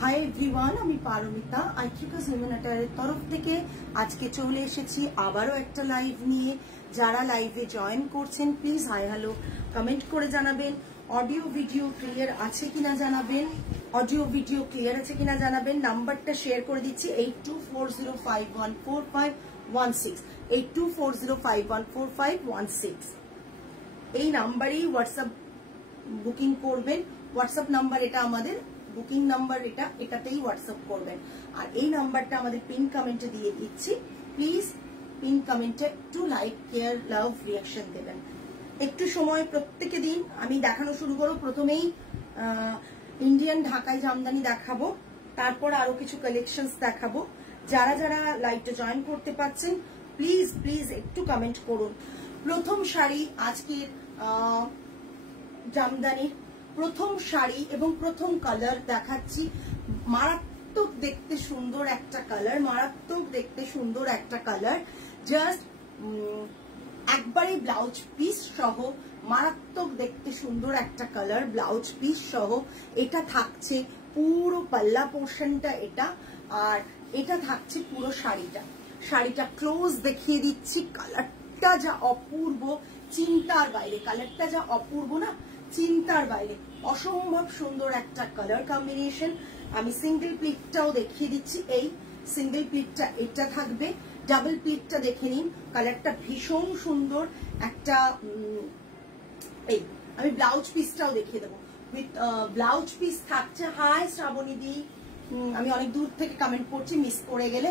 Hi everyone, আমি Paromita আইকিউকাস women অ্যাটায়ারের তরফ থেকে আজকে চলে এসেছি আবারও একটা লাইভ নিয়ে। যারা লাইভে জয়েন করছেন প্লিজ হাই হ্যালো কমেন্ট করে জানাবেন। অডিও ভিডিও ক্লিয়ার আছে কিনা জানাবেন, নাম্বারটা শেয়ার করে দিচ্ছি 8240514516 8240514516। এই নাম্বারেই হোয়াটসঅ্যাপ বুকিং করবেন। হোয়াটসঅ্যাপ নাম্বার এটা আমাদের, বুকিং নাম্বার এটাতেই হোয়াটসঅ্যাপ করবেন। আর এই নাম্বারটা আমাদের পিন কমেন্টে দিয়ে দিচ্ছি, প্লিজ পিন কমেন্টে একটু লাইক, কেয়ার, লাভ, রিয়াকশন দেবেন। একটু সময় প্রত্যেকে দিন। আমি দেখানো শুরু করব। প্রথমেই ইন্ডিয়ান ঢাকাই জামদানি দেখাবো, তারপর আরো কিছু কালেকশনস দেখাবো। যারা যারা লাইভটা জয়েন করতে পারছেন প্লিজ প্লিজ একটু কমেন্ট করুন। প্রথম শাড়ি আজকের জামদানির প্রথম শাড়ি এবং প্রথম কালার দেখাচ্ছি। মারাত্মক দেখতে সুন্দর একটা কালার, জাস্ট একবারে ব্লাউজ পিস সহ মারাত্মক দেখতে সুন্দর একটা কালার, ব্লাউজ পিস সহ। এটা থাকছে পুরো পাল্লা পোর্শনটা এটা, আর এটা থাকছে পুরো শাড়িটা ক্লোজ দেখিয়ে দিচ্ছি। কালারটা যা অপূর্ব, চিন্তার বাইরে। কালারটা যা অপূর্ব না, চিন্তার বাইরে, অসম্ভব সুন্দর একটা কালার কম্বিনেশন। আমি সিঙ্গেল প্লিটটাও দেখিয়ে দিচ্ছি। এই সিঙ্গেল প্লিটটা এটা থাকবে, ডাবল প্লিটটা দেখে নিন। কালারটা ভীষণ সুন্দর একটা। এই আমি ব্লাউজ পিসটাও দেখিয়ে দেবো। উইথ ব্লাউজ পিস থাকছে। হাই শ্রাবণী দি, আমি অনেক দূর থেকে কমেন্ট করছি, মিস করে গেলে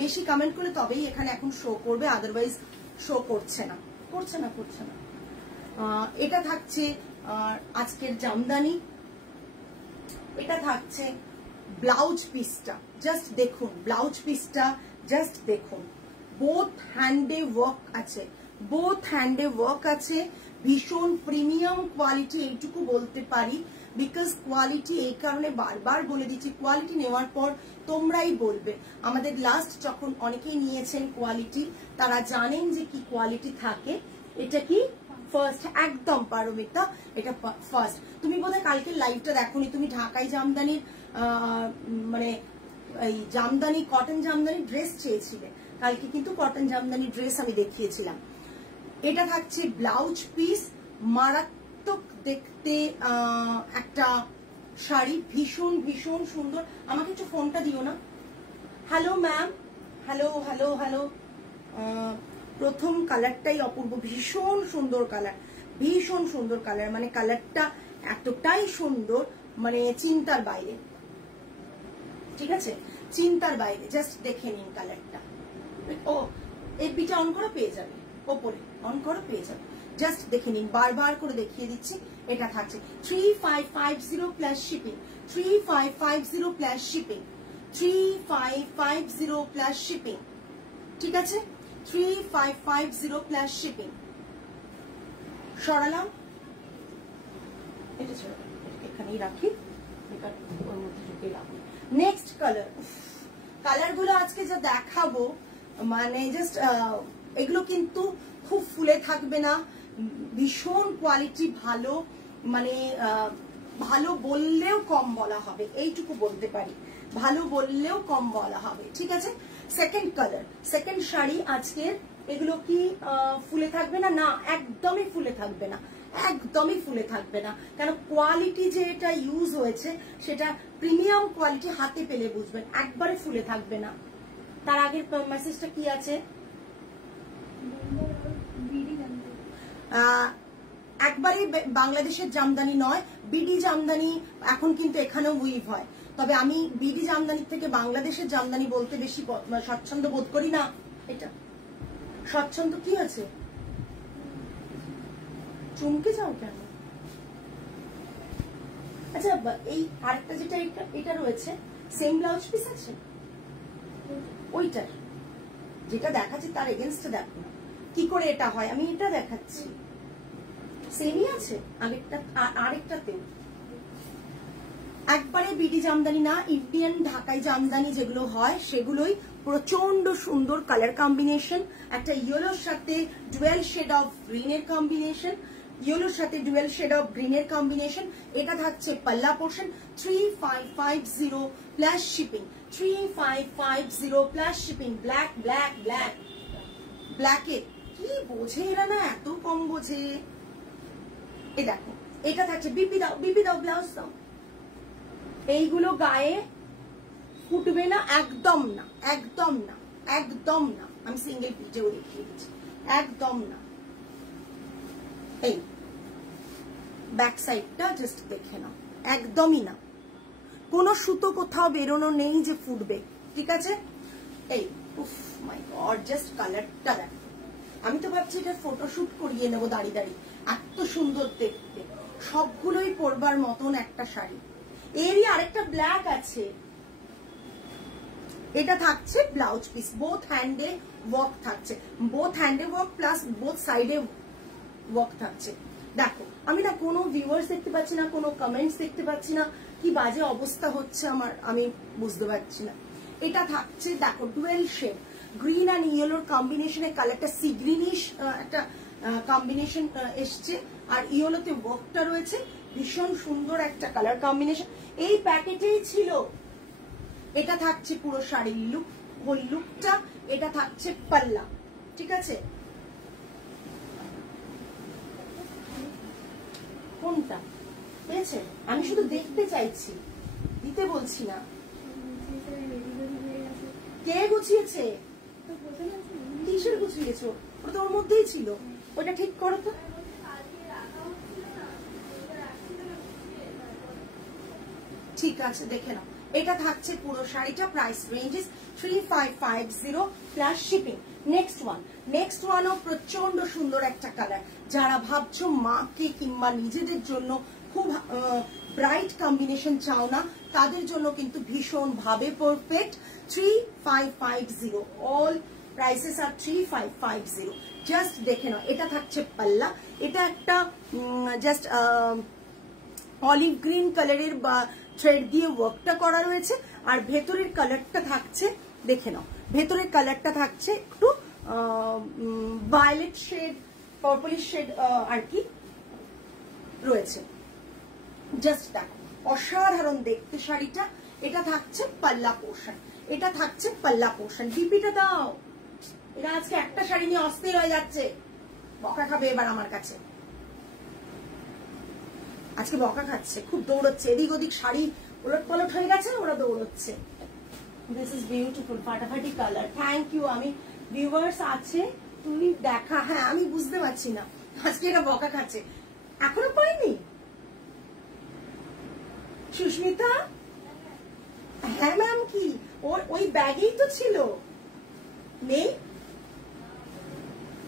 বেশি কমেন্ট করলে তবেই এখানে এখন শো করবে, আদারওয়াইজ শো করছে না। এটা থাকছে আজকের জামদানি। এটা থাকছে ব্লাউজ পিসটা, জাস্ট দেখুন ব্লাউজ পিসটা, জাস্ট দেখুন। বোথ হ্যান্ডে ওয়ার্ক আছে, ভীষণ প্রিমিয়াম কোয়ালিটি এইটুকু বলতে পারি। বিকজ কোয়ালিটি এই কারণে বারবার বলে দিচ্ছি, কোয়ালিটি নেওয়ার পর তোমরাই বলবে। আমাদের লাস্ট যখন অনেকেই নিয়েছেন কোয়ালিটি, তারা জানেন যে কি কোয়ালিটি থাকে। এটা কি ফার্স্ট, একদম পারমিতা, এটা ফার্স্ট। তুমি বোধহয় কালকে লাইভটা দেখোনি, তুমি ঢাকাই জামদানির মানে এই জামদানি, কটন জামদানি ড্রেস চেয়েছিলে। কালকে কিন্তু কটন জামদানি ড্রেস আমি দেখিয়েছিলাম। এটা থাকছে ব্লাউজ পিস, মারাত্মক দেখতে একটা শাড়ি, ভীষণ ভীষণ সুন্দর। আমাকে একটু ফোনটা দিও না। Hello ma'am, hello. প্রথম কালারটাই অপূর্ব, ভীষণ সুন্দর কালার, মানে কালারটা এতটাই সুন্দর, মানে চিন্তার বাইরে। ঠিক আছে, চিন্তার বাইরে। জাস্ট দেখে নিন কালারটা। ও এফবিটা অন করা পেয়ে যাবে, ওপরে অন করা পেয়ে যাবে। জাস্ট দেখে নিন, বারবার করে দেখিয়ে দিচ্ছি। এটা থাকছে 3550 plus shipping, 3550 plus shipping, 3550 plus shipping. ঠিক আছে, 3550 প্লাস শিপিং। সরালাম, এটা ছেড়ে এখানেই রাখি, ওর মধ্যে ঢুকে রাখি। নেক্সট কালার গুলো আজকে যা দেখাবো, মানে জাস্ট এগুলো কিন্তু খুব ফুলে থাকবে না, ভীষণ কোয়ালিটি ভালো, মানে ভালো বললেও কম বলা হবে, এইটুকু বলতে পারি, ভালো বললেও কম বলা হবে। ঠিক আছে, সেকেন্ড কালার, সেকেন্ড শাড়ি আজকের। এগুলো কি ফুলে থাকবে না? না, একদমই ফুলে থাকবে না, কারণ কোয়ালিটি যে এটা ইউজ হয়েছে সেটা প্রিমিয়াম কোয়ালিটি, হাতে পেলে বুঝবেন, একবারে ফুলে থাকবে না। তার আগের মেসেজটা কি আছে? একবারে বাংলাদেশের জামদানি নয়, বিডি জামদানি এখন কিন্তু এখানেও উইভ হয়, তবে আমি বিডি জামদানি থেকে বাংলাদেশের জামদানি বলতে বেশি স্বচ্ছন্দ বোধ করি না। এটা স্বচ্ছন্দ কি আছে? চমকে যাও কেন? আচ্ছা, এই আরেকটা যেটা এটা রয়েছে, সেম ব্লাউজ পিস আছে, ওইটার যেটা দেখাচ্ছে তার এগেনস্টে দেখো না কি করে এটা হয়। আমি এটা দেখাচ্ছি, সেমই আছে আরেকটাতেও। একবারে বিডি জামদানি না, ইন্ডিয়ান ঢাকাই জামদানি যেগুলো হয় সেগুলোই। প্রচন্ড সুন্দর কালার কম্বিনেশন, একটা ইয়েলোর সাথে ডুয়েল শেড অফ গ্রিনের কম্বিনেশন, ইয়েলোর সাথে ডুয়েল শেড অফ গ্রিনের কম্বিনেশন। এটা থাকছে পাল্লা portion, 3550 plus shipping, 3550 plus shipping. Black black black ব্ল্যাকে কি বোঝে এরা না, এত কম বোঝে। এ দেখো এটা থাকছে, বিপি দাও ব্লাউজ দাও। এইগুলো গায়ে ফুটবে না, একদম না, একদম না, একদম না। আমি সিঙ্গেল পিঠেও দেখিয়ে দিচ্ছি, একদম না। এই ব্যাক সাইডটা জাস্ট দেখে নাও, একদমই না, কোনো সুতো কোথাও বেরোনো নেই যে ফুটবে, ঠিক আছে। এই উফ মাই গড, জাস্ট কালারটা দেখো। আমি তো ভাবছি এটা ফটোশুট করিয়ে নেবো দাঁড়িয়ে দাঁড়িয়ে, এত সুন্দর দেখতে। সবগুলোই পরবার মতন একটা শাড়ি। এরই আরেকটা ব্ল্যাক আছে, এটা থাকছে ব্লাউজ পিস, বোথ হ্যান্ডে ওয়ার্ক থাকছে, বোথ হ্যান্ডে ওয়ার্ক প্লাস বোথ সাইডে ওয়ার্ক থাকছে। দেখো আমি না কোনো ভিউয়ার্স দেখতে পাচ্ছি না, কোনো কমেন্টস দেখতে পাচ্ছি না, কি বাজে অবস্থা হচ্ছে আমার, আমি বুঝতে পারছি না। এটা থাকছে দেখো ডুয়েল শেড, গ্রিন অ্যান্ড ইয়েলোর কম্বিনেশনের কালারটা সি গ্রিনিশ একটা কম্বিনেশন এসছে, আর ইয়েলোতে ওয়ার্কটা রয়েছে, ভীষণ সুন্দর একটা কালার কম্বিনেশন। এই প্যাকেটেই ছিল। এটা থাকছে পুরো শাড়ির লুক, ওই লুকটা। এটা থাকছে পাল্লা, ঠিক আছে। কোনটা পেয়েছে? আমি শুধু দেখতে চাইছি, দিতে বলছি না। কে গুছিয়েছে? কিসের গুছিয়েছো? ওটা তো ওর মধ্যেই ছিল, ওটা ঠিক করো তো। ঠিক আছে দেখে নাও। এটা থাকছে পুরো শাড়িটা, price ranges 3550 plus shipping. Next ওয়ানও প্রচন্ড সুন্দর একটা কালার। যারা ভাবছো মাকে কিংবা নিজেদের জন্য খুব ব্রাইট কম্বিনেশন চাও না, তাদের জন্য কিন্তু ভীষণ ভাবে পারফেক্ট। 3550, অল প্রাইসেস আর 3550। জাস্ট দেখে নাও। এটা থাকছে পাল্লা, এটা একটা জাস্ট অলিভ গ্রিন কালারের বা থ্রেড দিয়ে ওয়ার্কটা করা রয়েছে, আর ভেতরের কালারটা থাকছে, দেখে নাও, ভেতরের কালারটা থাকছে একটু ভায়োলেট শেড, পার্পলিশ শেড আর কি রয়েছে। জাস্ট দেখো, অসাধারণ দেখতে শাড়িটা। এটা থাকছে পাল্লা পোর্শন, এটা থাকছে পাল্লা পোর্শন। ডিপিটা দাও। এরা আজকে একটা শাড়ি নিয়ে অস্থির হয়ে যাচ্ছে, বকা খাবে এবার আমার কাছে। আজকে বকা খাচ্ছে, খুব দৌড়চ্ছে, এদিক ওদিক শাড়ি উলট পালট হয়ে গেছে, ওরা দৌড়চ্ছে। দিস ইজ বিউটিফুল, ফাটাফাটি কালার। Thank you. আমি ভিউয়ার্স আছে, তুমি দেখা, হ্যাঁ আমি বুঝতে পারছি না আজকে এটা বকা খাচ্ছে। এখনো পাইনি সুস্মিতা? হ্যাঁ ম্যাম, কি ওর ওই ব্যাগেই তো ছিল, নেই?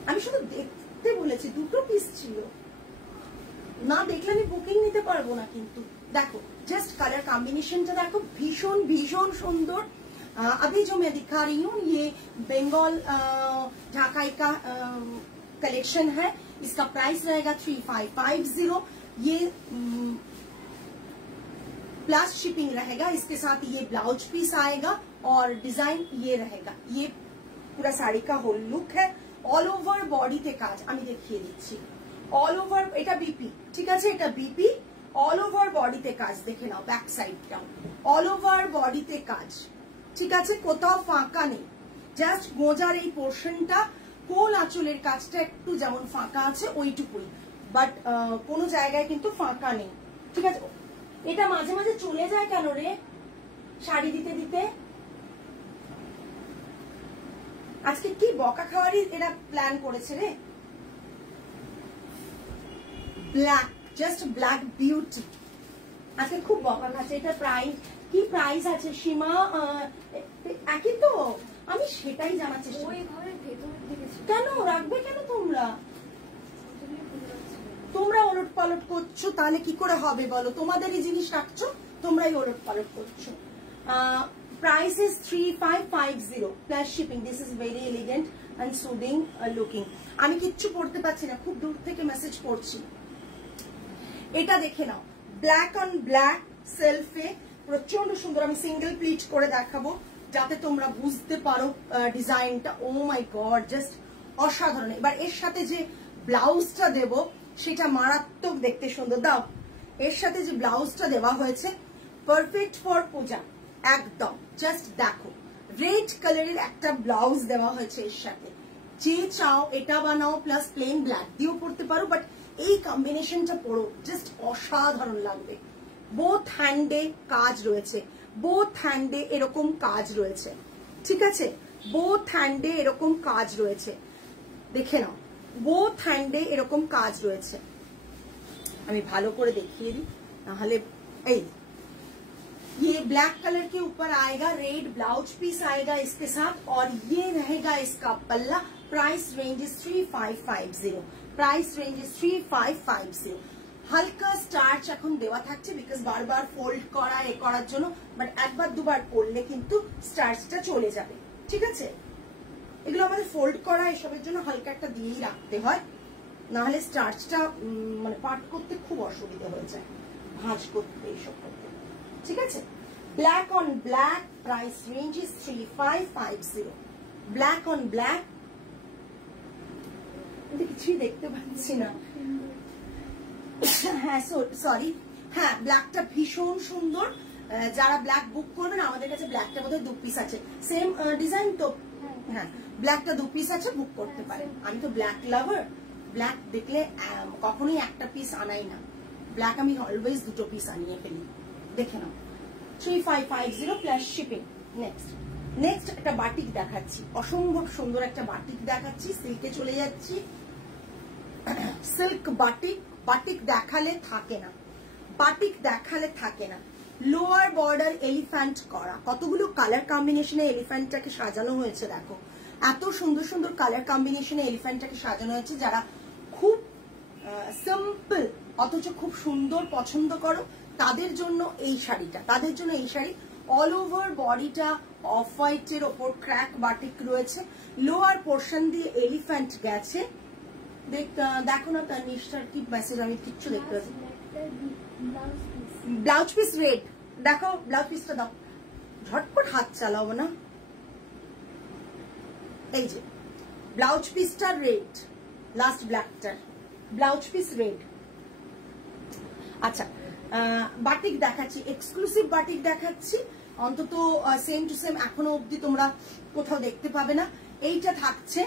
আমি শুধু দেখতে বলেছি, দুটো পিস ছিল, না দেখলে আমি বুকিং নিতে পারবো না। কিন্তু দেখো জাস্ট কালার कॉम्बिनेशनটা দেখো, भीषण भीषण सुंदर। अभी जो मैं दिखा रही हूँ ये बंगाल ढाकाई का कलेक्शन है। इसका प्राइस रहेगा 3550। ये प्लस शिपिंग रहेगा, इसके साथ ये ब्लाउज पीस आएगा और डिजाइन ये रहेगा। ये पूरा साड़ी का होल लुक है। ऑल ओवर बॉडीতে কাজ আমি দেখিয়ে দিচ্ছি। অল ওভার এটা বিপি, ঠিক আছে, এটা বিপি। অল ওভার বডিতে কাজ, দেখে নাও ব্যাক সাইডটা, অল ওভার বডিতে কাজ, ঠিক আছে, কোথাও ফাঁকা নেই। জাস্ট গোজার এই পোর্শনটা, কোল আঁচলের কাজটা একটু যেমন ফাঁকা আছে ওইটুকুই, বাট কোনো জায়গায় কিন্তু ফাঁকা নেই, ঠিক আছে। এটা মাঝে মাঝে চলে যায় কেন রে শাড়ি দিতে দিতে? আজকে কি বকা খাওয়ারই এরা প্ল্যান করেছে রে। Black, just black beauty. আজকে খুব বকা খাচ্ছে। এটা প্রাইস কি, প্রাইস আছে সীমা একই তো? আমি সেটাই জানার চেষ্টা করি। কেন রাখবে কেন তোমরা? তোমরা ওলট পালট করছো, তাহলে কি করে হবে বলো? তোমাদেরই জিনিস রাখছো, তোমরাই ওলট পালট করছো। Price is 3550 plus shipping. This is very elegant and soothing looking. আমি কিচ্ছু পড়তে পারছি না, খুব দূর থেকে মেসেজ করছি। এটা দেখে নাও, ব্ল্যাক অন ব্ল্যাক সেলফে, প্রচন্ড সুন্দর। আমি সিঙ্গেল প্লিট করে দেখাবো যাতে তোমরা বুঝতে পারো ডিজাইনটা। ও মাই গড, জাস্ট অসাধারণ। এবার এর সাথে যে ব্লাউজটা দেব, সেটা মারাত্মক দেখতে সুন্দর। দাও, এর সাথে যে ব্লাউজটা দেওয়া হয়েছে পারফেক্ট ফর পূজা একদম। জাস্ট দেখো, রেড কালারের একটা ব্লাউজ দেওয়া হয়েছে এর সাথে। যে চাও এটা বানাও প্লাস প্লেন ব্ল্যাক দিয়েও পরতে পারো, বাট এই কম্বিনেশনটা পরো, জাস্ট অসাধারণ লাগবে। বোথ হ্যান্ডে কাজ রয়েছে, বোথ হ্যান্ডে এরকম কাজ রয়েছে, ঠিক আছে? বোথ হ্যান্ডে এরকম কাজ রয়েছে, দেখে নাও, বোথ হ্যান্ডে এরকম কাজ রয়েছে। আমি ভালো করে দেখিয়ে দিই, নাহলে এই ये ब्लैक कलर के ऊपर आएगा, रेड ब्लाउज पीस आएगा इसके साथ, और ये रहेगा इसका पल्ला। Price range is 3550, price range is 3550। হালকা স্টার্চ এখন দেওয়া থাকছে বিকজ বারবার ফোল্ড করা এ করার জন্য, বাট একবার দুবার পরলে কিন্তু স্টার্চটা চলে যাবে, ঠিক আছে? এগুলো আমাদের ফোল্ড করা এসবের জন্য হালকা একটা দিয়েই রাখতে হয়, নাহলে স্টার্চটা মানে পাট করতে খুব অসুবিধা হয়ে যায়, ভাঁজ করতে এসব করতে, ঠিক আছে? Black on black, price range is 3550। Black on black, কিছুই দেখতে পাচ্ছি না, হ্যাঁ সরি, হ্যাঁ ব্ল্যাকটা ভীষণ সুন্দর। যারা ব্ল্যাক বুক করবেন, আমাদের কাছে ব্ল্যাকটা বোধহয় 2 পিস আছে, সেম ডিজাইন তো, হ্যাঁ ব্ল্যাকটা 2 পিস আছে, বুক করতে পারেন। আমি তো ব্ল্যাক লাভার, ব্ল্যাক দেখলে কখনোই একটা পিস আনাই না, ব্ল্যাক আমি অলওয়েজ 2 পিস আনিয়ে ফেলি। দেখে নাও, 3550 প্লাস শিপিং। নেক্সট একটা বাটিক দেখাচ্ছি, অসম্ভব সুন্দর একটা বাটিক দেখাচ্ছি। সিল্কে চলে যাচ্ছি, সিল্ক বাটিক। বাটিক দেখালে থাকে না, বাটিক দেখালে থাকে না। লোয়ার বর্ডার এলিফ্যান্ট করা, কতগুলো কালার কম্বিনেশনে এলিফ্যান্টটাকে সাজানো হয়েছে দেখো, এত সুন্দর সুন্দর কালার কম্বিনেশনে এলিফ্যান্টটাকে সাজানো হয়েছে। যারা খুব সিম্পল অথচ খুব সুন্দর পছন্দ করো, তাদের জন্য এই শাড়িটা, তাদের জন্য এই শাড়ি। অল ওভার বডিটা অফ হোয়াইটের ওপর ক্র্যাক বাটিক রয়েছে, লোয়ার পোর্শন দিয়ে এলিফ্যান্ট গেছে। দেখো না তার নিষ্ঠার কি মেসেজ, আমি কিচ্ছু দেখতে পাচ্ছি। ব্লাউজ পিস রেড, দেখো ব্লাউজ পিসটা দাও, ঝটপট হাত চালাবো না। এই যে ব্লাউজ পিসটা রেড, লাস্ট ব্ল্যাকটার ব্লাউজ পিস রেড। আচ্ছা, বাটিক দেখাচ্ছি, এক্সক্লুসিভ বাটিক দেখাচ্ছি, অন্তত সেম টু সেম এখনো অব্দি তোমরা কোথাও দেখতে পাবে না। এইটা থাকছে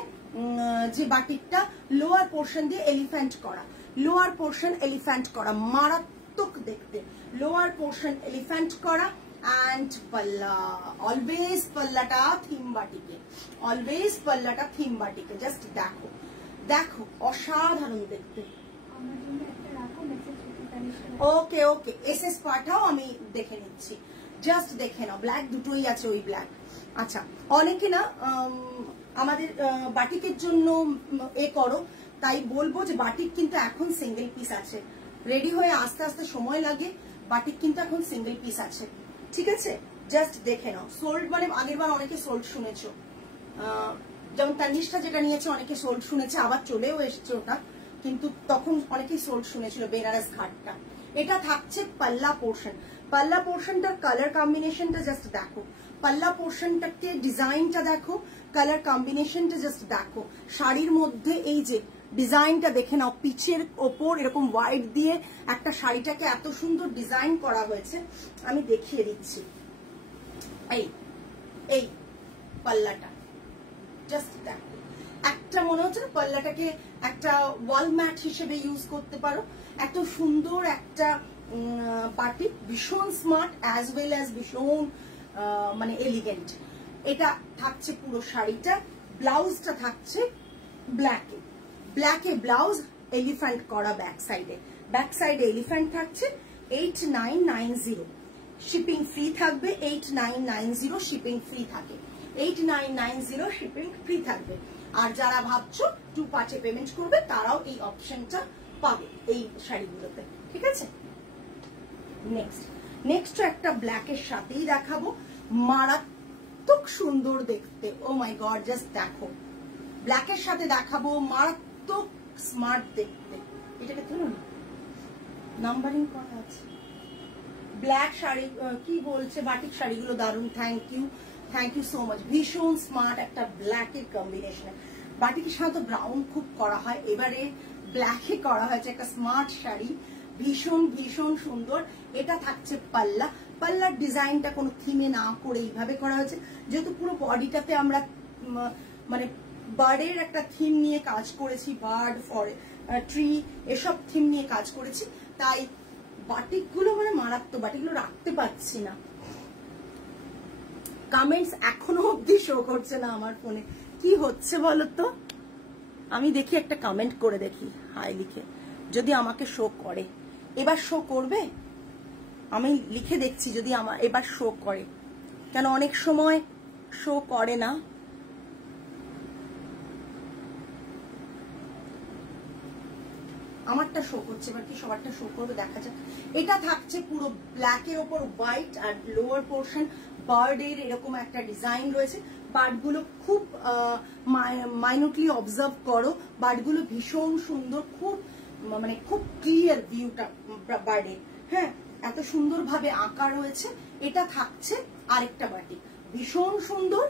যে বাটিকটা, লোয়ার পোর্শন দিয়ে এলিফ্যান্ট করা, লোয়ার পোর্শন এলিফ্যান্ট করা, মারাত্মক দেখতে, লোয়ার পোর্শন এলিফ্যান্ট করা। অ্যান্ড পাল্লা, অলওয়েজ পাল্লাটা থিম বাটিকে, অলওয়েজ পাল্লাটা থিম বাটিকে। জাস্ট দেখো, দেখো অসাধারণ দেখতে। ওকে ওকে, এসএস পাঠাও, আমি দেখে নিচ্ছি, জাস্ট দেখে নাও। ব্ল্যাক দুটোই আছে, ওই ব্ল্যাক। আচ্ছা, অনেকে না আমাদের বাটিকের জন্য এ করো, তাই বলবো যে বাটিক কিন্তু এখন সিঙ্গেল পিস আছে, রেডি হয়ে আস্তে আস্তে সময় লাগে, বাটিক কিন্তু এখন সিঙ্গেল পিস আছে, ঠিক আছে? জাস্ট দেখে নাও। সোল্ড মানে আগের বার অনেকে সোল্ড শুনেছো, যেমন তানিষ্ঠা যেটা নিয়েছে অনেকে সোল্ড শুনেছে, আবার চলেও এসছে ওটা, কিন্তু তখন অনেকেই সোল্ড শুনেছিল বেনারস ঘাটটা। এটা থাকছে পাল্লা পোর্শন, পাল্লা পোর্শনটার কালার কম্বিনেশনটা জাস্ট দেখো, পাল্লা পোর্শনটাকে ডিজাইনটা দেখো, কালার কম্বিনেশনটা জাস্ট দেখো। শাড়ির মধ্যে এই যে ডিজাইনটা দেখে নাও, পিচের ওপর এরকম হোয়াইট দিয়ে একটা শাড়িটাকে এত সুন্দর ডিজাইন করা হয়েছে, আমি দেখিয়ে দিচ্ছি। এই এই পাল্লাটা জাস্ট দেখো, একটা মনে হচ্ছে না পাল্লাটাকে একটা ওয়াল ম্যাট হিসেবে ইউজ করতে পারো। এত সুন্দর একটা বাটিক, ভীষণ স্মার্ট অ্যাজ ওয়েল অ্যাজ ভীষণ মানে এলিগেন্ট। এটা থাকছে পুরো শাড়িটা, ব্লাউজটা থাকছে ব্ল্যাকে, ব্ল্যাকে ব্লাউজ, এলিফ্যান্ট করা ব্যাক সাইডে, ব্যাক সাইডে এলিফ্যান্ট থাকছে। 8990 শিপিং ফ্রি থাকবে, 8990 শিপিং ফ্রি থাকে, 8990 শিপিং ফ্রি থাকবে। আর যারা ভাবছো 2 পার্টে পেমেন্ট করবে, তারাও এই অপশনটা পাবে এই শাড়িগুলোতে, ঠিক আছে? নেক্সট একটা ব্ল্যাকের সাথেই দেখাবো, মারাত্মক সুন্দর দেখতে। ও মাই গড, জাস্ট দেখো, ব্ল্যাকের সাথে দেখাবো, মারাত্মক স্মার্ট দেখতে। এটাকে ধরুন নাম্বারিং করা আছে। ব্ল্যাক শাড়ি কি বলছে, বাটিক শাড়িগুলো দারুণ, থ্যাংক ইউ সো মাচ। ভীষণ স্মার্ট একটা ব্ল্যাকের কম্বিনেশন। বাটিকের সাথে ব্রাউন খুব করা হয়, এবারে ব্ল্যাকে করা হয়েছে, একটা স্মার্ট শাড়ি, ভীষণ ভীষণ সুন্দর। এটা থাকছে পাল্লা, পাল্লার ডিজাইনটা কোনো থিমে না করে এইভাবে করা হয়েছে, যেহেতু পুরো বডিটাতে আমরা মানে বার্ডের একটা থিম নিয়ে কাজ করেছি, বার্ড, ট্রি, এসব থিম নিয়ে কাজ করেছি, তাই বাটিকগুলো মানে মারাত্মক, বাটিকগুলো রাখতে পারছি না। কমেন্টস এখনো অব্দি শো করছে না আমার ফোনে, কি হচ্ছে বলতো? আমি দেখি, একটা কমেন্ট করে দেখি হাই লিখে, যদি আমাকে শো করে। এবার শো করবে? আমি লিখে দেখছি যদি আমার এবার শো করে, কেন অনেক সময় শো করে না। আমারটা শো করছে, এবার কি সবারটা শো করবে দেখা যাক। এটা থাকছে পুরো ব্ল্যাকের ওপর হোয়াইট, আর লোয়ার পোর্শন বার্ডের এরকম একটা ডিজাইন রয়েছে। বার্ডগুলো খুব মাইনুটলি অবজার্ভ করো, বার্ডগুলো ভীষণ সুন্দর, খুব মানে খুব ক্লিয়ার ভিউটা বার্ডের, হ্যাঁ, এত সুন্দরভাবে আঁকা রয়েছে। এটা থাকছে আরেকটা বাটিক, ভীষণ সুন্দর,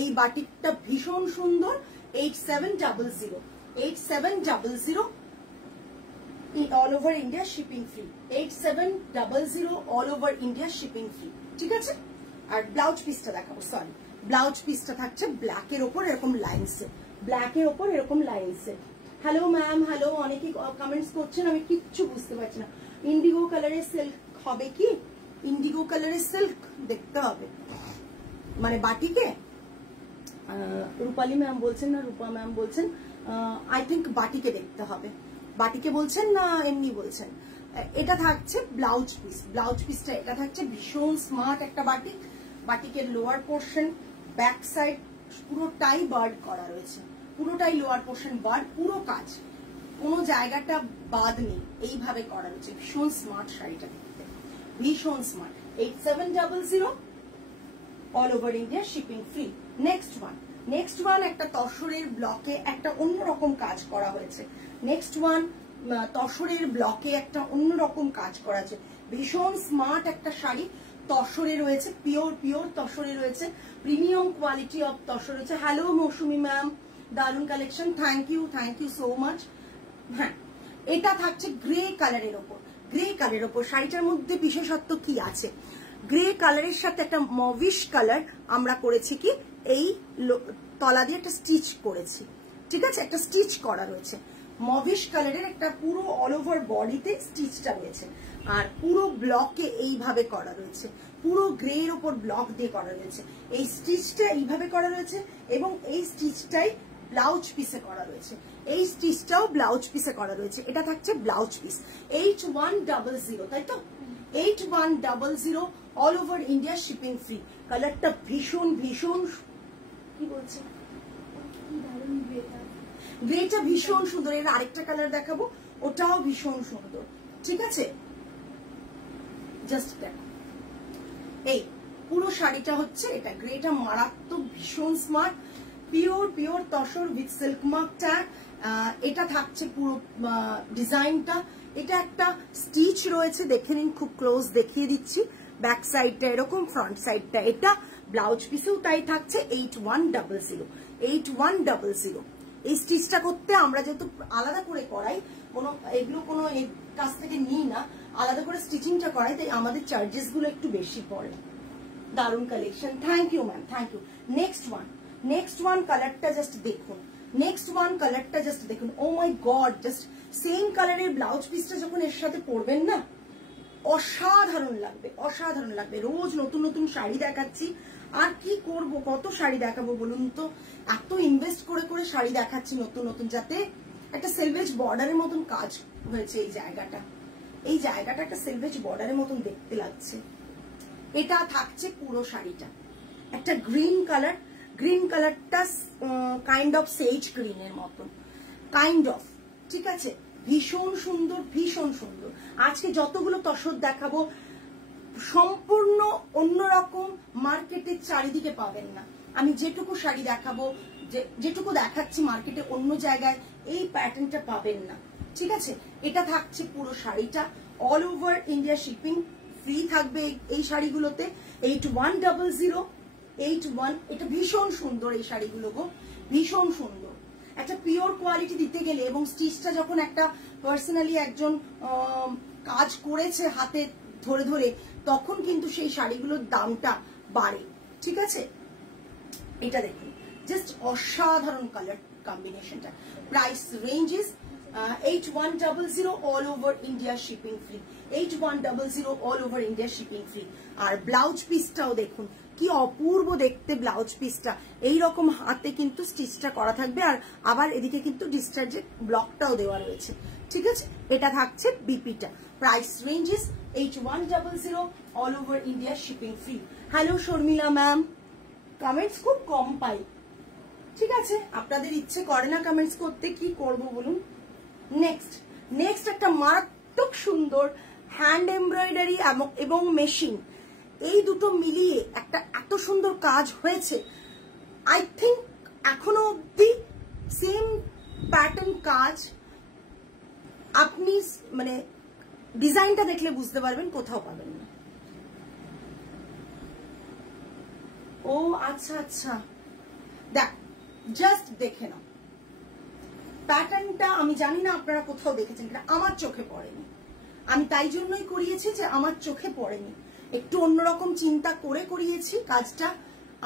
এই বাটিকটা ভীষণ সুন্দর। 8700 8700 all over India shipping free, 8700 all over India shipping free, ঠিক আছে। আর ব্লাউজ পিসটা দেখাবো, সরি, ব্লাউজ পিসটা থাকছে ব্ল্যাকের ওপর এরকম লাইনসে, ব্ল্যাকের ওপর এরকম লাইনসে। হ্যালো ম্যাম, হ্যালো, অনেকে কমেন্টস করছেন, আমি কিচ্ছু বুঝতে পারছি না। ইন্ডিগো কালারের সিল্ক হবে কি? ইন্ডিগো কালারের সিল্ক দেখতে হবে, মানে বাটিকে। রূপালী ম্যাম বলছেন না, রূপা ম্যাম বলছেন, আই থিঙ্ক বাটিকে দেখতে হবে। বাটিকে বলছেন না এমনি বলছেন? এটা থাকছে ব্লাউজ পিস, ব্লাউজ পিসটা এটা থাকছে ভীষণ স্মার্ট একটা বাটিক। বাটিকের লোয়ার পোর্শন, ব্যাক সাইড পুরোটাই বার্ড করা রয়েছে, পুরোটাই লোয়ার পোর্শন বার্ড, পুরো কাজ, কোনো জায়গাটা বাদ নেই, এইভাবে করা রয়েছে। ভীষণ স্মার্ট শাড়িটা দেখতে, ভীষণ smart. 8700 all over India shipping free. Next one একটা তসরের ব্লকে একটা অন্যরকম কাজ করা হয়েছে। নেক্সট ওয়ান তসরের ব্লকে একটা অন্যরকম কাজ করা আছে, ভীষণ স্মার্ট একটা শাড়ি, তসরে রয়েছে, পিওর তসরে রয়েছে, প্রিমিয়াম কোয়ালিটি অফ তসর রয়েছে। হ্যালো মৌসুমি ম্যাম, দারুন collection, thank you so much. হ্যাঁ, এটা থাকছে গ্রে কালারের ওপর, গ্রে কালারের ওপর। শাড়িটার মধ্যে বিশেষত্ব কি আছে? গ্রে কালারের সাথে একটা মভিশ কালার আমরা করেছি কি, এই তলা দিয়ে একটা স্টিচ করেছি, ঠিক আছে, একটা স্টিচ করা রয়েছে, মভিশ কালারের একটা পুরো অল ওভার বডিতে স্টিচটা রয়েছে, আর পুরো ব্লকে এইভাবে করা রয়েছে, পুরো গ্রে এর ওপর ব্লক দিয়ে করা রয়েছে। এই স্টিচটা এইভাবে করা রয়েছে, এবং এই স্টিচটাই ব্লাউজ পিসে করা রয়েছে, এই স্টিচটাও ব্লাউজ পিসে করা রয়েছে। এটা থাকছে ব্লাউজ পিস, 8100, তাই তো? 8100 all over India shipping free. কালারটা ভীষণ ভীষণ, কি বলছে, গ্রেটা ভীষণ সুন্দর। এর আরেকটা কালার দেখাবো, ওটাও ভীষণ সুন্দর, ঠিক আছে। জাস্ট দেখো, এই পুরো শাড়িটা হচ্ছে এটা, গ্রেটা মারাত্মক, ভীষণ smart, pure tussar with silk mark tag. এটা থাকছে পুরো ডিজাইনটা, এটা একটা স্টিচ রয়েছে, দেখে নিন, খুব ক্লোজ দেখিয়ে দিচ্ছি। ব্যাক সাইডটা এরকম, ফ্রন্ট সাইডটা এটা, ব্লাউজ পিসেও তাই থাকছে। 8100 এই স্টিচটা করতে আমরা যেহেতু আলাদা করে করাই, এগুলো কোনো এর কাছ থেকে নিই না, আলাদা করে স্টিচিংটা করাই, তাই আমাদের চার্জেস গুলো একটু বেশি পড়ে। দারুন collection, thank you ma'am, thank you. Next one কালারটা জাস্ট দেখুন, oh my god, just same কালারের ব্লাউজ পিসটা যখন এর সাথে পরবেন না, অসাধারণ লাগবে। রোজ নতুন নতুন শাড়ি দেখাচ্ছি, আর কি করব, কত শাড়ি দেখাবো বলুন তো, এত ইনভেস্ট করে করে শাড়ি দেখাচ্ছি নতুন নতুন, যাতে একটা সেলভেজ বর্ডারের মতন কাজ হয়েছে। এই জায়গাটা একটা সেলভেজ বর্ডারের মতন দেখতে লাগছে। এটা থাকছে পুরো শাড়িটা একটা গ্রিন কালারটা কাইন্ড অফ সেজ গ্রিনের মতন, ঠিক আছে, ভীষণ সুন্দর। আজকে যতগুলো তসর দেখাবো সম্পূর্ণ অন্যরকম, মার্কেটের চারিদিকে পাবেন না। আমি যেটুকু শাড়ি দেখাবো, যেটুকু দেখাচ্ছি মার্কেটে অন্য জায়গায় এই প্যাটার্নটা পাবেন না, ঠিক আছে। এটা থাকছে পুরো শাড়িটা, all over India shipping free থাকবে এই শাড়িগুলোতে। 8100 এটা ভীষণ সুন্দর, এই শাড়িগুলো গো, ভীষণ সুন্দর। একটা পিওর কোয়ালিটি দিতে গেলে এবং স্টিচটা যখন একটা পার্সোনালি একজন কাজ করেছে হাতে ধরে ধরে, তখন কিন্তু সেই শাড়িগুলোর দামটা বাড়ে। ঠিক আছে, এটা দেখুন জাস্ট অসাধারণ কালার কম্বিনেশনটা। Price ranges 8100 all over India shipping free, 8100 all over India shipping free. আর ব্লাউজ পিসটাও দেখুন কি অপূর্ব দেখতে ব্লাউজ পিসটা, এইরকম হাতে কিন্তু স্টিচটা করা থাকবে, আর আবার এদিকে কিন্তু ডিসচার্জের ব্লকটাও দেওয়া রয়েছে। ঠিক আছে, এটা থাকছে বিপিটা। Price ranges 8100 all over India shipping free. Hello Sharmila ma'am, comments খুব কম পাই। ঠিক আছে, আপনাদের ইচ্ছে করে না কমেন্টস করতে, কি করব বলুন। নেক্সট একটা মারাত্মক সুন্দর হ্যান্ড এমব্রয়ডারি এবং মেশিন, এই দুটো মিলিয়ে একটা এত সুন্দর কাজ হয়েছে। আই থিঙ্ক এখনো অব্দি সেম প্যাটার্ন কাজ আপনি মানে ডিজাইনটা দেখলে বুঝতে পারবেন, কোথাও পাবেন না। ও আচ্ছা আচ্ছা, দেখ জাস্ট দেখে নাও প্যাটার্নটা। আমি জানি না আপনারা কোথাও দেখেছেন কিনা, আমার চোখে পড়েনি। আমি তাই জন্যই করিয়েছি যে আমার চোখে পড়েনি, একটু অন্যরকম চিন্তা করে করিয়েছি কাজটা।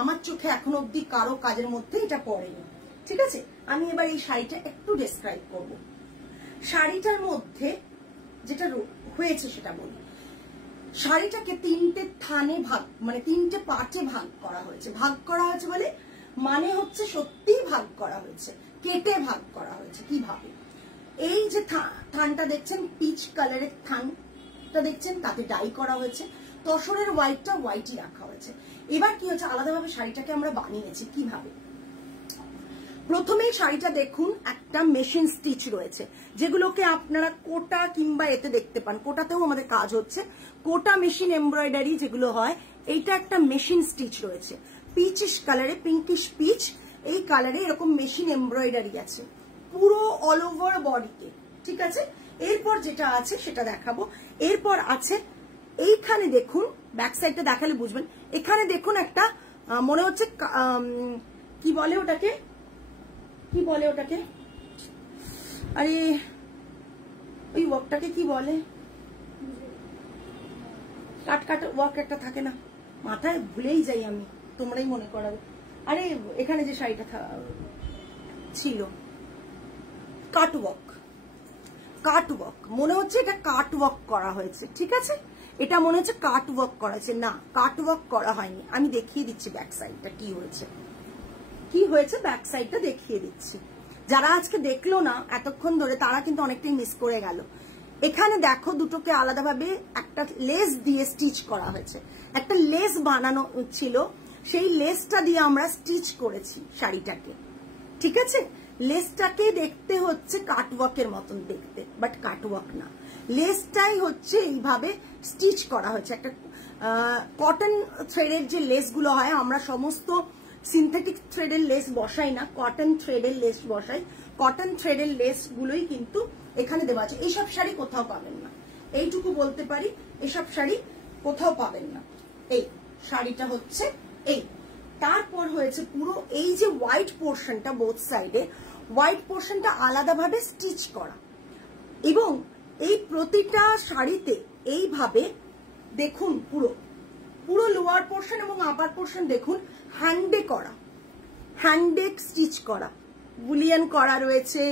আমার চোখে এখনো অব্দি কারো কাজের মধ্যে এটা পড়েনি। ঠিক আছে, আমি এবার এই শাড়িটা একটু ডেসক্রাইব করব। শাড়িটার মধ্যে যেটা হয়েছে সেটা বলি। শাড়িটাকে তিনটে থানে ভাগ, মানে তিনটে পার্টে ভাগ করা হয়েছে। ভাগ করা হয়েছে বলে মানে হচ্ছে সত্যিই ভাগ করা হয়েছে, কেটে ভাগ করা হয়েছে। কিভাবে? এই যে থানটা দেখছেন, পিচ কালারের থানটা দেখছেন, তাতে ডাই করা হয়েছে। তসরের হোয়াইটটা হোয়াইটই রাখা হয়েছে। এবার কি হচ্ছে, আলাদাভাবে শাড়িটাকে আমরা বানিয়েছি। কিভাবে? প্রথমেই শাড়িটা দেখুন, একটা মেশিন স্টিচ রয়েছে, যেগুলোকে আপনারা কোটা কিংবা এতে দেখতে পান। কোটাতেও আমাদের কাজ হচ্ছে, কোটা মেশিন এমব্রয়ডারি যেগুলো হয়, এইটা একটা মেশিন স্টিচ রয়েছে। পিচিশ কালারে, পিঙ্কিশ পিচ, এই কালারে এরকম মেশিন এমব্রয়ডারি আছে পুরো অল ওভার বডিতে। ঠিক আছে, এরপর যেটা আছে সেটা দেখাবো। এরপর আছে এইখানে দেখুন, ব্যাক সাইডটা দেখালে বুঝবেন। এখানে দেখুন একটা মনে হচ্ছে কি বলে ওটাকে, আরে ওই ওয়ার্কটাকে কি বলে, কাট ওয়ার্ক একটা থাকে না, মাথায় ভুলেই যাই আমি, তোমরাই মনে করাবে। আরে এখানে যে শাড়িটা ছিল, কাটওয়ার্ক মনে হচ্ছে এটা কাটওয়ার্ক করা হয়েছে। ঠিক আছে, এটা মনে হচ্ছে কাটওয়ার্ক করা হয়েছে, না কাটওয়ার্ক করা হয়নি। আমি দেখিয়ে দিচ্ছি ব্যাক সাইডটা কি হয়েছে, ব্যাক সাইডটা দেখিয়ে দিচ্ছি। যারা আজকে দেখলো না এতক্ষণ ধরে, তারা কিন্তু অনেকটাই মিস করে গেল। এখানে দেখো দুটোকে আলাদাভাবে একটা লেস দিয়ে স্টিচ করা হয়েছে। একটা লেস বানানো ছিল, সেই লেসটা দিয়ে আমরা স্টিচ করেছি শাড়িটাকে। ঠিক আছে, লেসটাকে দেখতে হচ্ছে কাটওয়ার্কের মতন দেখতে, বাট কাটওয়ার্ক না, লেসটাই হচ্ছে এইভাবে স্টিচ করা হয়েছে। একটা কটন থ্রেডের যে লেসগুলো হয়, আমরা সমস্ত সিনথেটিক থ্রেডের লেস বসাই না, কটন থ্রেডের লেস বসাই। কটন থ্রেডের লেস গুলোই কিন্তু এখানে দেওয়া আছে। এইসব শাড়ি কোথাও পাবেন না, এইটুকু বলতে পারি, এসব শাড়ি কোথাও পাবেন না। এই শাড়িটা হচ্ছে এই, তারপর হয়েছে পুরো এই যে হোয়াইট পোর্শনটা, বোথ সাইডে হোয়াইট পোর্শনটা আলাদাভাবে স্টিচ করা। এবং এই প্রতিটা শাড়িতে এইভাবে দেখুন পুরো লোয়ার পোর্শন এবং আপার পোর্শন দেখুন হ্যান্ডে করা, হ্যান্ডে স্টিচ করা, বুলিয়ান করা রয়েছে,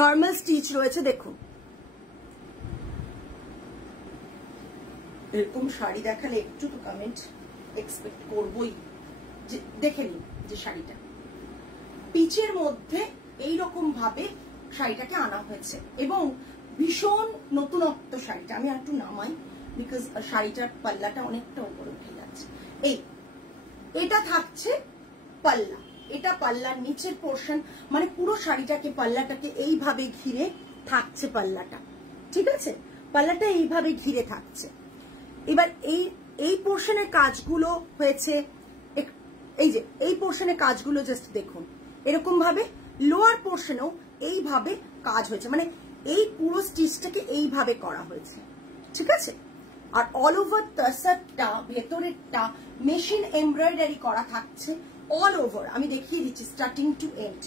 নর্মাল স্টিচ রয়েছে। দেখুন এরকম শাড়ি দেখালে একটু তো কমেন্ট এক্সপেক্ট করবই, যে দেখে নিন যে শাড়িটা পিচের মধ্যে এইরকম ভাবে শাড়িটাকে আনা হয়েছে এবং ভীষণ নতুনত্ব শাড়িটা। আমি একটু নামাই, বিকজ শাড়িটার পাল্লাটা অনেকটা উপরে উঠে যাচ্ছে। এটা থাকছে পাল্লা, এটা পাল্লার নিচের পোর্শন, মানে পুরো শাড়িটাকে পাল্লাটাকে এইভাবে ঘিরে থাকছে পাল্লাটা। ঠিক আছে, পাল্লাটা এইভাবে ঘিরে থাকছে। এবার এই পোর্শনের কাজগুলো হয়েছে, এই যে এই পোর্শনের কাজগুলো জাস্ট দেখুন, এরকম ভাবে লোয়ার পোর্শনেও এইভাবে কাজ হয়েছে, মানে এই পুরো স্টিচটাকে এইভাবে করা হয়েছে। ঠিক আছে, আর অল ওভার তাসারটা ভেতরেরটা মেশিন এমব্রয়ডারি করা থাকছে অল ওভার। আমি দেখিয়ে দিচ্ছি স্টার্টিং টু এন্ড।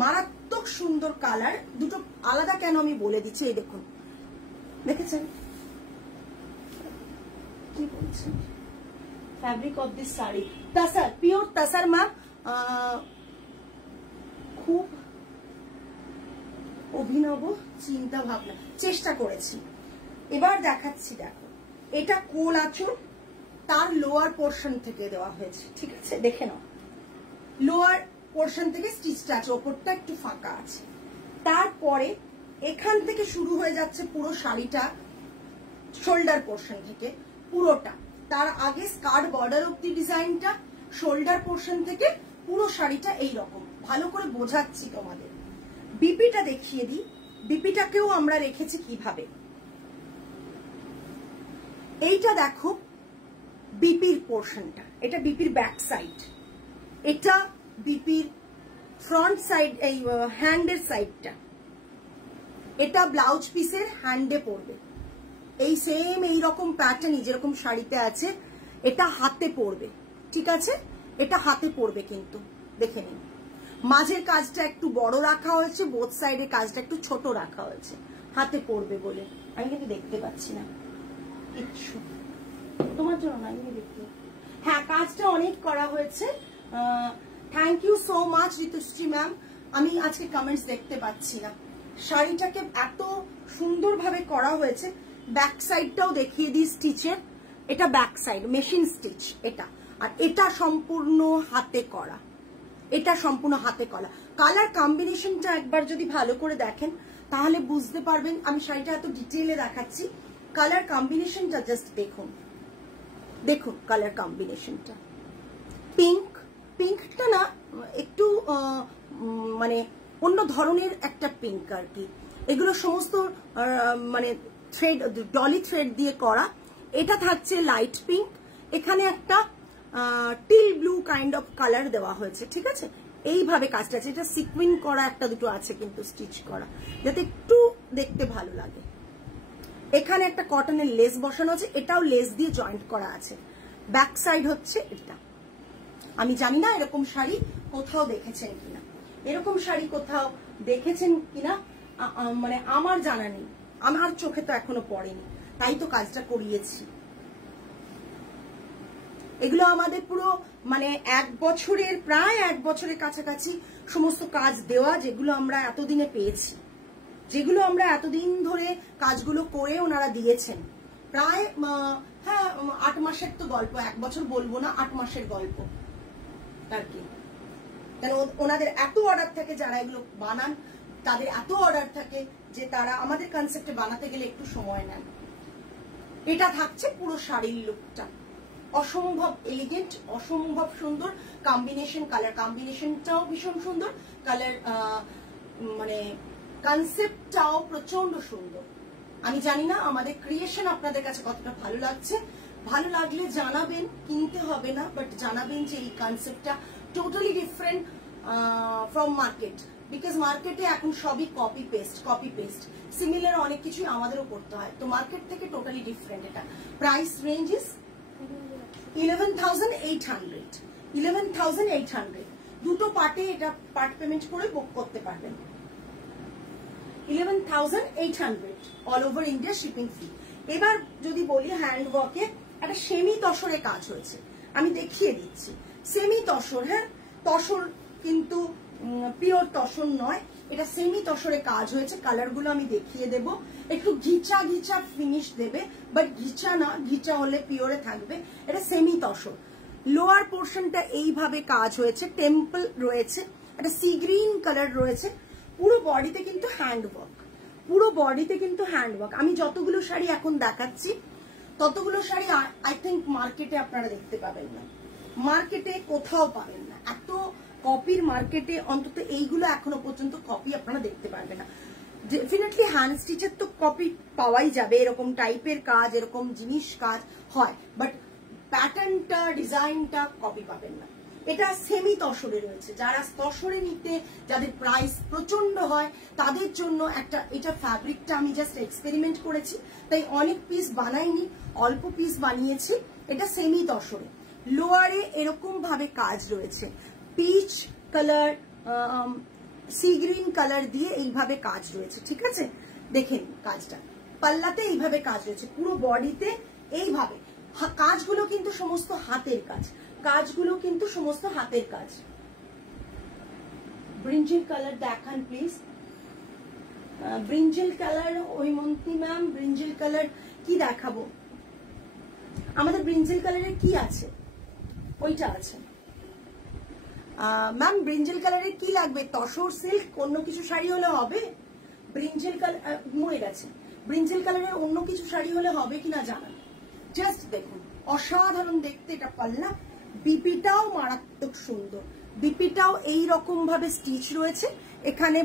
মারাত্মক সুন্দর কালার, দুটো আলাদা কেন আমি বলে দিচ্ছি। এই দেখুন, দেখেছেন কি বলছেন, fabric of this sari তাসার, pure তাসার ma'am. খুব অভিনব চিন্তা ভাবনা, চেষ্টা করেছি। এবার দেখাচ্ছি, দেখো এটা কোল আঁচল, তার লোয়ার পোর্শন থেকে দেওয়া হয়েছে, ঠিক আছে, দেখে নাও। লোয়ার পোর্শন থেকে স্টিচটা আছে, ওপরটা একটু ফাঁকা আছে। তারপরে এখান থেকে শুরু হয়ে যাচ্ছে পুরো শাড়িটা, শোল্ডার পোর্শন থেকে পুরোটা। তার আগে স্কার্ট বর্ডার অব্দি ডিজাইনটা, শোল্ডার পোর্শন থেকে পুরো শাড়িটা এই রকম। ভালো করে বোঝাচ্ছি তোমাদের। বিপিটা দেখিয়ে দিই, বিপিটাকেও আমরা রেখেছি কিভাবে। এইটা দেখো বিপির পোর্শনটা, এটা বিপির ব্যাক সাইড, এটা বিপির ফ্রন্ট সাইড, এই হ্যান্ডের সাইডটা। এটা ব্লাউজ পিসের হ্যান্ডে পড়বে, এই সেম এইরকম প্যাটার্ন যেরকম শাড়িতে আছে, এটা হাতে পড়বে, ঠিক আছে, এটা হাতে পড়বে। কিন্তু দেখে নিন, মাঝের কাজটা একটু বড় রাখা হয়েছে, বোথ সাইডের কাজটা একটু ছোট রাখা হয়েছে, হাতে পড়বে বলে। আমি কিন্তু দেখতে পাচ্ছি না কিচ্ছু, তোমার জন্য না, আমি দেখতে। হ্যাঁ, কাজটা অনেক করা হয়েছে। Thank you so much Ritushree ma'am. আমি আজকে কমেন্টস দেখতে পাচ্ছি না। শাড়িটাকে এত সুন্দরভাবে করা হয়েছে। ব্যাক সাইডটাও দেখিয়ে দিই স্টিচের, এটা ব্যাক সাইড মেশিন স্টিচ এটা, আর এটা সম্পূর্ণ হাতে করা, এটা সম্পূর্ণ হাতে করা। কালার কম্বিনেশনটা একবার যদি ভালো করে দেখেন তাহলে বুঝতে পারবেন। আমি শাড়িটা এত ডিটেইলে দেখাচ্ছি, কালার কম্বিনেশনটা জাস্ট দেখুন, দেখুন কালার কম্বিনেশনটা। পিঙ্ক, পিঙ্কটা না একটু মানে অন্য ধরনের একটা পিঙ্ক আর কি। এগুলো সমস্ত মানে থ্রেড, ডলি থ্রেড দিয়ে করা। এটা থাকছে লাইট পিঙ্ক, এখানে একটা teal blue kind of colour দেওয়া হয়েছে, ঠিক আছে। এইভাবে কাজটা আছে, এটা সিকুইন করা একটা দুটো আছে কিন্তু স্টিচ করা, যাতে একটু দেখতে ভালো লাগে। এখানে একটা কটনের লেস বসানো আছে, এটাও লেস দিয়ে জয়েন্ট করা আছে। ব্যাক সাইড হচ্ছে এটা। আমি জানি না এরকম শাড়ি কোথাও দেখেছেন কিনা, এরকম শাড়ি কোথাও দেখেছেন কিনা, মানে আমার জানা নেই, আমার চোখে তো এখনো পড়েনি, তাই তো কাজটা করিয়েছি। এগুলো আমাদের পুরো মানে প্রায় এক বছরের কাছাকাছি সমস্ত কাজ দেওয়া, যেগুলো আমরা এতদিনে পেয়েছি, যেগুলো আমরা এতদিন ধরে কাজগুলো করে ওনারা দিয়েছেন। প্রায় হ্যাঁ 8 মাসের তো গল্প, 1 বছর বলবো না, 8 মাসের গল্প আর কি। কেন ওনাদের এত অর্ডার থাকে, যারা এগুলো বানান তাদের এত অর্ডার থাকে যে তারা আমাদের কনসেপ্টে বানাতে গেলে একটু সময় নেন। এটা থাকছে পুরো শাড়ির লুকটা, অসম্ভব এলিগেন্ট, অসম্ভব সুন্দর কম্বিনেশন, কালার কম্বিনেশনটাও ভীষণ সুন্দর, কালার মানে কনসেপ্টটাও প্রচন্ড সুন্দর। আমি জানি না আমাদের ক্রিয়েশন আপনাদের কাছে কতটা ভালো লাগছে। ভালো লাগলে জানাবেন, কিনতে হবে না, বাট জানাবেন যে এই কনসেপ্টটা totally different from market, because মার্কেটে এখন সবই কপি পেস্ট, সিমিলার অনেক কিছুই আমাদেরও করতে হয়, তো মার্কেট থেকে টোটালি ডিফারেন্ট। এটা প্রাইস রেঞ্জ ইজ 11,800, 11,800। দুটো পার্টে এটা পার্ট পেমেন্ট করে বুক করতে পারবেন। 11,800 অল ওভার ইন্ডিয়া শিপিং ফি। এবার যদি বলি হ্যান্ড ওয়ার্কে একটা সেমি তসরে কাজ হয়েছে, আমি দেখিয়ে দিচ্ছি। সেমি তসর, হ্যাঁ তসর কিন্তু পিওর তসর নয়, এটা সেমি তসরে কাজ হয়েছে। কালারগুলো আমি দেখিয়ে দেব, একটু ঘিচা ঘিচা ফিনিশ দেবে, বাট ঘিচা না, ঘিচা হলে পিওরে থাকবে। এটা সেমি তসর। লোয়ার পোর্শনটা এইভাবে কাজ হয়েছে, টেম্পল রয়েছে, একটা সি গ্রিন কালার রয়েছে। পুরো বডিতে কিন্তু হ্যান্ডওয়ার্ক, পুরো বডিতে কিন্তু হ্যান্ডওয়ার্ক। আমি যতগুলো শাড়ি এখন দেখাচ্ছি ততগুলো শাড়ি আই থিঙ্ক মার্কেটে আপনারা দেখতে পাবেন না, মার্কেটে কোথাও পাবেন না। এত কপির মার্কেটে অন্তত এইগুলো এখনো পর্যন্ত কপি আপনারা দেখতে পারবেন না। ডেফিনেটলি হ্যান্ড স্টিচের তো কপি পাওয়াই যাবে, এরকম টাইপের কাজ, এরকম জিনিস কাজ হয়, বাট প্যাটার্নটা, ডিজাইনটা কপি পাবেন না। এটা সেমি তসরে রয়েছে, যারা তসরে নিতে যাদের প্রাইস প্রচন্ড হয় তাদের জন্য একটা, এটা ফ্যাব্রিকটা আমি জাস্ট এক্সপেরিমেন্ট করেছি, তাই অনেক পিস বানাইনি, অল্প পিস বানিয়েছি। এটা সেমি তসরে, লোয়ারে এরকম ভাবে কাজ রয়েছে, peach colour, sea green colour দিয়ে এইভাবে কাজ রয়েছে, ঠিক আছে? দেখেন কাজটা, পাল্লাতে এইভাবে কাজ রয়েছে, পুরো বডিতে এইভাবে কাজগুলো কিন্তু সমস্ত হাতের কাজ, কাজগুলো কিন্তু সমস্ত হাতের কাজ। ব্রিঞ্জিল কালার দেখান please. Brinjal colour Haimanti ma'am, brinjal colour কি দেখাবো? আমাদের ব্রিঞ্জিল কালারের কি আছে? ওইটা আছে ম্যাম। ব্রিঞ্জিল কালারের কি লাগবে? তসর সিল্ক অন্য কিছু শাড়ি হলে হবে? ব্রিঞ্জিল কালার মরে গেছে, ব্রিঞ্জিল কালারের অন্য কিছু শাড়ি হলে হবে কিনা জানান। জাস্ট দেখুন, অসাধারণ দেখতে এটা পাল্লা, বিপিটাও মারাত্মক সুন্দর, বিপিটাও এইরকম ভাবে স্টিচ রয়েছে, এখানে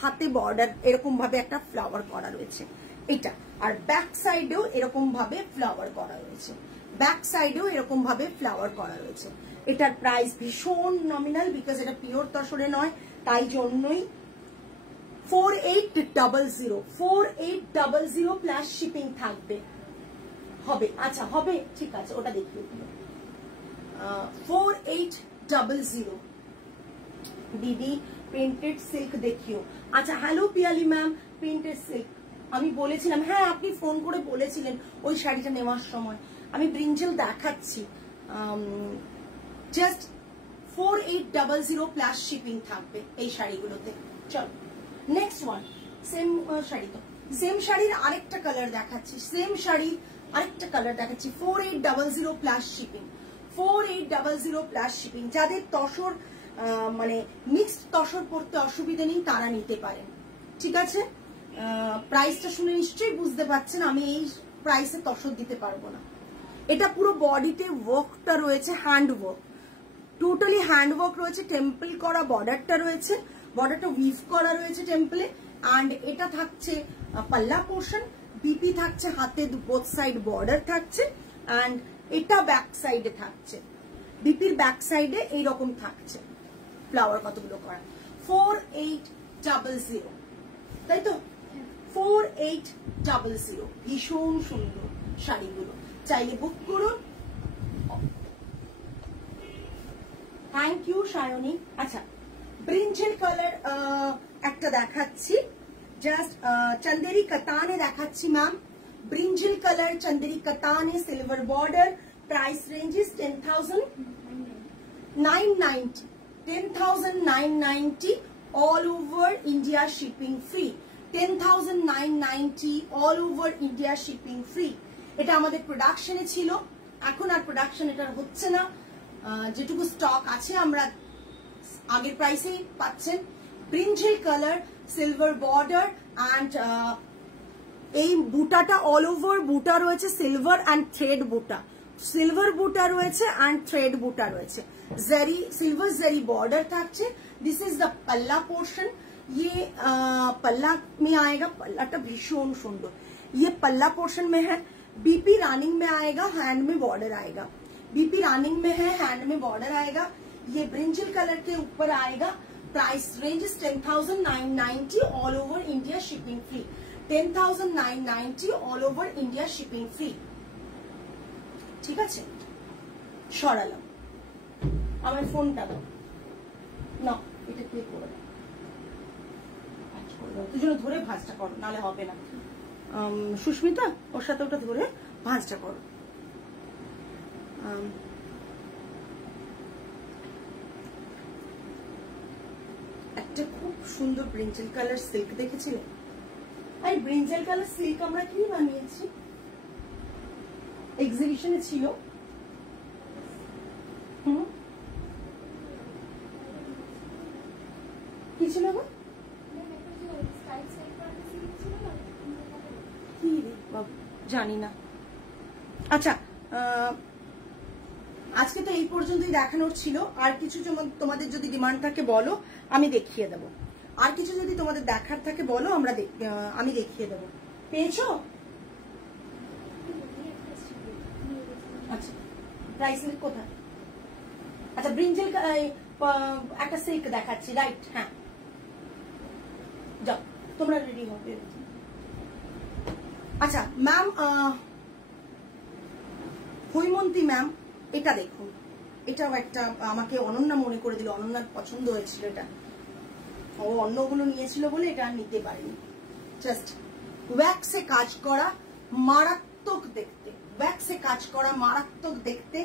হাতে বর্ডার এরকম ভাবে একটা ফ্লাওয়ার করা রয়েছে এটা, আর ব্যাক সাইডেও এরকম ভাবে ফ্লাওয়ার করা রয়েছে, ব্যাক সাইডেও এরকম ভাবে ফ্লাওয়ার করা রয়েছে। এটার প্রাইস ভীষণ নমিনাল, বিকজ এটা পিওর তসরে নয়, তাই জন্যই 4800, 4800 প্লাস শিপিং থাকবে। হবে, আচ্ছা হবে, ঠিক আছে, ওটা দেখিয়ে দিল 4800। দিদি প্রিন্টেড সিল্ক দেখিও। আচ্ছা hello Piyali ma'am, printed silk আমি বলেছিলাম, হ্যাঁ আপনি ফোন করে বলেছিলেন ওই শাড়িটা নেওয়ার সময়। আমি ব্রিঞ্জেল দেখাচ্ছি, জাস্ট 4800 প্লাস শিপিং থাকবে এই শাড়িগুলোতে। চলো নেক্সট ওয়ান, সেম শাড়ি, তো সেম শাড়ির আরেকটা কালার দেখাচ্ছি, সেম শাড়ি আরেকটা কালার দেখাচ্ছি, 4800 প্লাস শিপিং, 4800 প্লাস শিপিং। যাদের তসর মানে মিক্সড তসর পড়তে অসুবিধা নেই তারা নিতে পারেন, ঠিক আছে? প্রাইসটা শুনে নিশ্চয়ই বুঝতে পারছেন আমি এই প্রাইসে তসর দিতে পারবো না। এটা পুরো বডিতে ওয়ার্কটা রয়েছে, hand work, totally hand work রয়েছে, টেম্পল করা বর্ডারটা রয়েছে, বর্ডারটা উইভ করা রয়েছে টেম্পলে, অ্যান্ড এটা থাকছে পাল্লা পোর্শন, বিপি থাকছে হাতে বোথ সাইড বর্ডার থাকছে, অ্যান্ড এটা ব্যাক সাইডে থাকছে, বিপির ব্যাক সাইডে এইরকম থাকছে ফ্লাওয়ার কতগুলো করা। 4800, তাই তো? 4800, ভীষণ সুন্দর শাড়িগুলো, চাইলে বুক করুন। Thank you Sayani. আচ্ছা ব্রিঞ্জেল কালার একটা দেখাচ্ছি, জাস্ট চন্দেরি কাতানে দেখাচ্ছি ম্যাম, ব্রিঞ্জেল কালার চন্দেরি কাতানে, silver border, price range is 10,990, 10,990 all over India shipping free, 10,990 all over India shipping free। এটা আমাদের প্রোডাকশনে ছিল, এখন আর প্রোডাকশন এটা হচ্ছে না, যেটুকু স্টক আছে আমরা আগের প্রাইসেই পাচ্ছেন। Brinjal colour, silver border, and এই বুটাটা অল ওভার বুটা রয়েছে, সিলভার অ্যান্ড থ্রেড বুটা, सिल्वर बूटा রয়েছে एंड थ्रेड बूटा রয়েছে, जरी सिल्वर जरी बॉर्डर থাকছে। दिस इज द पल्ला पोर्शन, ये पल्ला में आएगा, पल्लाটা भीषण सुंदर, ये पल्ला पोर्शन में है, बीपी रनिंग में आएगा, हैंड में बॉर्डर आएगा, बीपी रनिंग में है, हैंड में बॉर्डर आएगा, ये ब्रिंजल कलर के ऊपर आएगा। Price range is 10,990 all over India shipping free, 10,990 all over India shipping free. ঠিক আছে, সরালাম, আমার ফোনটা দাও না, এটা তুই করে তুই জন্য ধরে ভাঁজটা করো, নালে হবে না। সুস্মিতা ওর সাথে ওটা ধরে ভাঁজটা করো। একটা খুব সুন্দর ব্রিঞ্জেল কালার সিল্ক দেখেছিলে? আর ব্রিঞ্জেল কালার সিল্ক আমরা কি বানিয়েছি, এক্সিবিশনে ছিল। কি ছিল গো? জানি না। আচ্ছা আজকে তো এই পর্যন্তই দেখানোর ছিল, আর কিছু তোমাদের যদি ডিমান্ড থাকে বলো, আমি দেখিয়ে দেবো। আর কিছু যদি তোমাদের দেখার থাকে বলো, আমি দেখিয়ে দেবো। পেয়েছো? আচ্ছা প্রাইস লিস্ট কোথায়? আচ্ছা ব্রিঞ্জেল একটা সিল্ক দেখাচ্ছি, রাইট? হ্যাঁ যাও তোমরা রেডি হবে। আচ্ছা ম্যাম, হৈমন্তী ম্যাম এটা দেখুন, এটাও একটা আমাকে অনন্যা মনে করে দিল, অনন্যার পছন্দ হয়েছিল এটা। ও অন্যগুলো নিয়েছিল বলে এটা আর নিতে পারেনি। জাস্ট ওয়্যাক্সে কাজ করা, মারাত্মক দেখতে, ওয়্যাক্সে কাজ করা মারাত্মক দেখতে।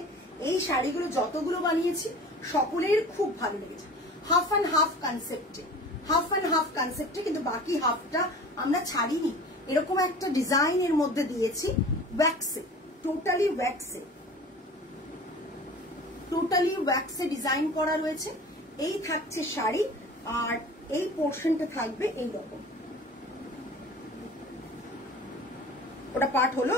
এই শাড়িগুলো যতগুলো বানিয়েছি সকলের খুব ভালো লেগেছে। হাফ অ্যান্ড হাফ কনসেপ্টে, হাফ অ্যান্ড হাফ কনসেপ্টে, কিন্তু বাকি হাফটা আমরা ছাড়িনি। এরকম একটা ডিজাইনের মধ্যে দিয়েছি ওয়্যাক্সে, টোটালি ওয়্যাক্সে, টোটালি ওয়্যাক্সে ডিজাইন করা রয়েছে। এই থাকছে শাড়ি, আর এই পোর্শনটা থাকবে এইরকম। ওটা পার্ট হলো,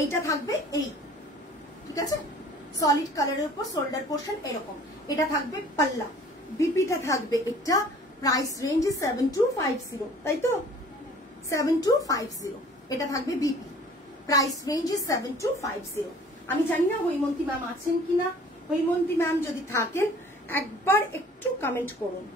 এইটা থাকবে এই, ঠিক আছে, সলিড কালারের উপর শোল্ডার পোর্শন এরকম। এটা থাকবে পাল্লা, বিপিটা থাকবে এটা। প্রাইস রেঞ্জ 7250, তাই তো, 7250 এটা থাকবে বিপি। Price range 7250। আমি জানি না হৈমন্তী ম্যাম আছেন কিনা, হৈমন্তী ম্যাম যদি থাকেন একবার একটু কমেন্ট করুন।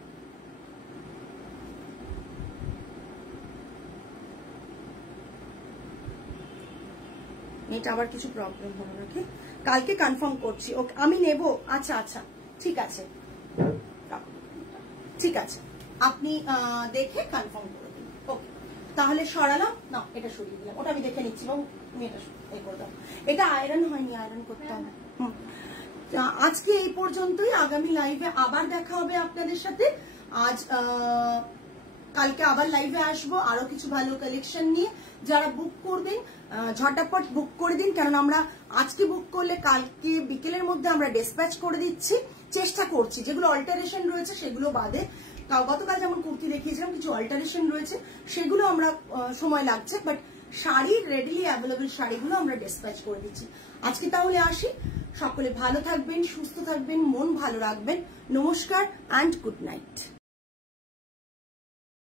এটা আবার কিছু প্রবলেম হলো নাকি? কালকে কনফার্ম করছি। ওকে, আমি নেব। আচ্ছা আচ্ছা, ঠিক আছে, ঠিক আছে, আপনি দেখে কনফার্ম করে দিন। ওকে, তাহলে সরালাম না, এটা সরিয়ে দিলাম। ওটা আমি দেখে নিচ্ছি বাবু, তুমি এটা করে দাও। এটা আয়রন হয়নি, আয়রন করতে হবে। আজকে এই পর্যন্তই। আগামী লাইভে আবার দেখা হবে আপনাদের সাথে। আজ কালকে আবার লাইভে আসবো আরো কিছু ভালো কালেকশন নিয়ে। যারা বুক করবেন ঝটাপট বুক করে দিন, কারণ আমরা আজকে বুক করলে কালকে বিকেলের মধ্যে আমরা ডিসপ্যাচ করে দিচ্ছি। চেষ্টা করছি, যেগুলো অল্টারেশন রয়েছে সেগুলো বাদে। গতকাল যেমন কুর্তি দেখিয়েছিলাম, কিছু অল্টারেশন রয়েছে, সেগুলো আমরা সময় লাগছে, বাট শাড়ির রেডিলি অ্যাভেলেবল শাড়িগুলো আমরা ডিসপ্যাচ করে দিচ্ছি। আজকে তাহলে আসি। সকলে ভালো থাকবেন, সুস্থ থাকবেন, মন ভালো রাখবেন। নমস্কার অ্যান্ড গুড নাইট।